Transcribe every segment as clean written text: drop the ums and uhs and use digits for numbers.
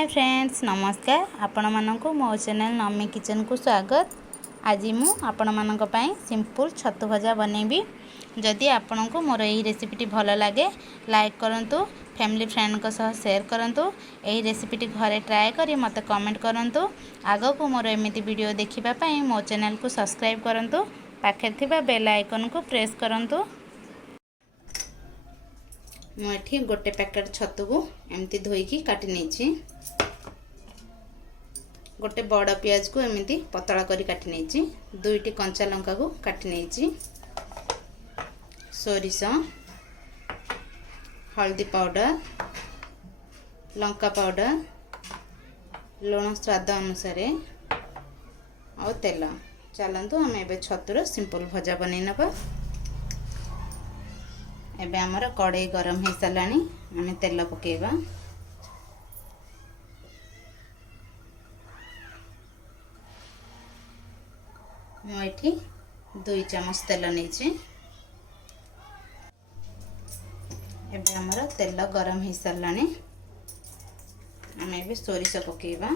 Hi friends नमस्कार आपण मानक मो चैनल नम्मी किचन को स्वागत। आज मु आपण मानक पई सिंपल छतु भजा बनैबी। जदि आपण को मोर एही रेसिपीटी भल लागे लाइक करंतु, फैमिली फ्रेंड को सह शेयर करंतु। एही रेसिपीटी घरे ट्राए करी मते कमेंट करंतु। आगो को मोर एमिति वीडियो देखिबा पई मो चैनल को सब्सक्राइब करंतु। पाखे थिबा बेल आइकन को प्रेस करंतु। मुझे गोटे पैकेट छतु को एमती धोईकी काटी नहीं, गोटे बड़ पियाज को एमती पतला करी काटी नहीं, दुईटी कंचा लंका को काटी नहीं, सोरिष, हल्दी पाउडर, लंका पाउडर, लुण स्वाद अनुसार और तेल। चलतु आम ए छतुर सिंपल भजा बन नवा। एबे हमर कड़ाई गरम हो सारानी, आम तेल पकेबा। मुझे 2 चम्मच तेल नहीं। एबे हमर तेल गरम हो सारानी, आम ए सोरिष पकेबा।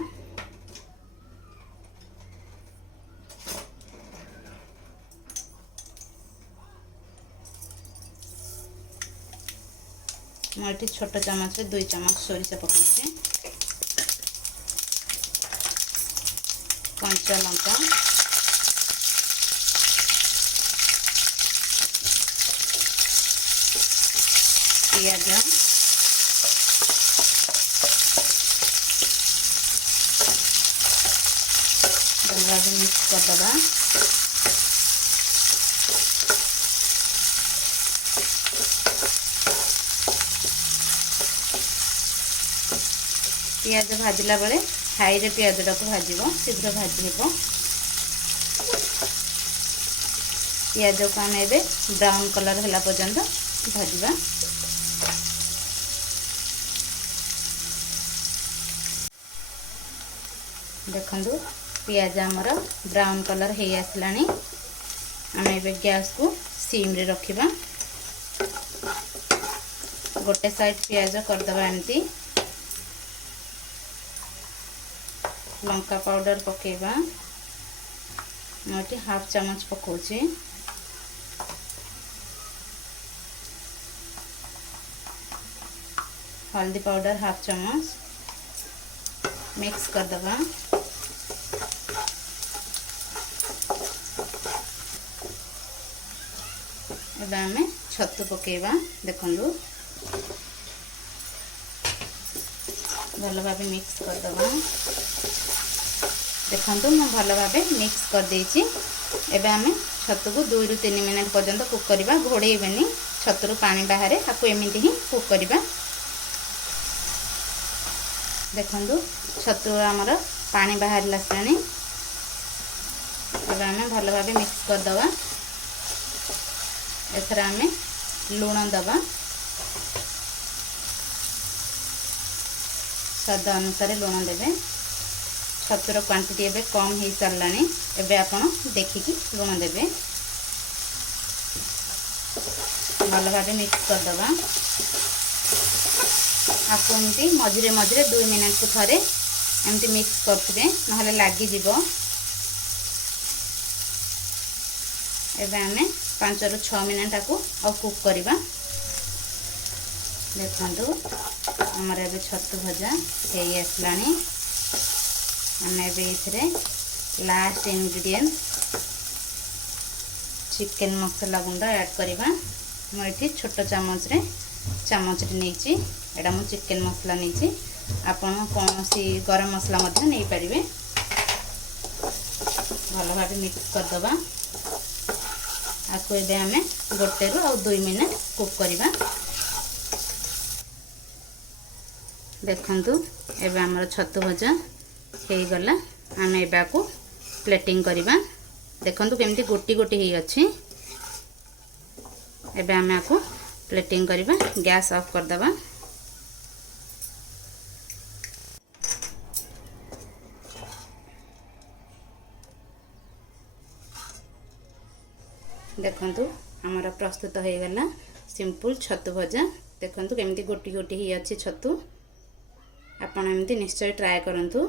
मुझे छोट चम्मच 2 चम्मच सोरिष पकई, कंचा लंका, पियाज, भल मिक्स करदे। पियाज भाजला बेले हाई रे पियाज टाक भाजब, शीघ्र भाजी हे। पियाज को आम ए ब्राउन कलर है पर्यंत भाजवा। देखु पियाज आमर ब्राउन कलर हो आसला। आम ए गैस को सिम रे रखिबा। गोटे साइड पियाज करदबा एमती। लंका पाउडर पकेबा, मुझे 1/2 चम्मच पकाउची। हल्दी पाउडर 1/2 चम्मच मिक्स कर दबा। एबे हमें छतु पकेबा। देखंदु भल भाव मिक्स कर दबा। देखंतु मैं भल भाव मिक्स कर देछि। एबे हमें छतु को 2 ରୁ 3 मिनट पर्यंत कुक करबा। घोड़ेइबेनी, छतु रो पानी बाहर आपको एमिति ही कुक करबा। देखंतु छतु आमर पानी बाहर लासलानी। एबे हमें भल भाव मिक्स कर दबा। एथरा हमें लूण दबा, स्वाद अनुसार लूण देबे। छतुर क्वांटिटी एबे कम हो सारा। एबे आपण देखिकी लूण देबे। भल भाव मिक्स कर दबा। आपको एमती मझिरे मझिरे 2 मिनट को थरे एमती मिक्स करथिबे, नहले लागी जिवो। एबे हमें 5 ରୁ 6 मिनट को और कुक करबा। देखंतु हमर एबे छतु भजा हे आसलानी। आम ए लास्ट इंग्रेडिएंट चिकन मसाला गुंड ऐड करवा। मुझे छोट चम्मच नहीं, एटा मु चिकन मसला नहीं। आपण कौन सी गरम मसला नहीं पारे। भल भाव मिक्स करदबा। आपको एबे आमे 1 ରୁ 2 मिनट कुक करवा। देखंतु एबे हमर छतु भजा हो गला। आम एबा को प्लेटिंग करवा। देखंतु केमती गोटी गोटी ही अछि। एबे आम को प्लेटिंग करवा। गैस ऑफ कर दबा। देखंतु हमर प्रस्तुत हो गला सिंपल छतु भजा। देखंतु केमती गोटी गोटी ही अछि छतु। ଆପଣ ଏମିତି ନିଶ୍ଚୟ ଟ୍ରାଏ କରନ୍ତୁ।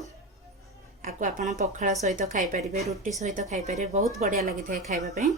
ଆକୁ ଆପଣ ପଖାଳ ସହିତ ଖାଇପାରିବେ, ରୁଟି ସହିତ ଖାଇପାରିବେ, ବହୁତ ବଢ଼ିଆ ଲାଗିଥାଏ ଖାଇବା ପାଇଁ।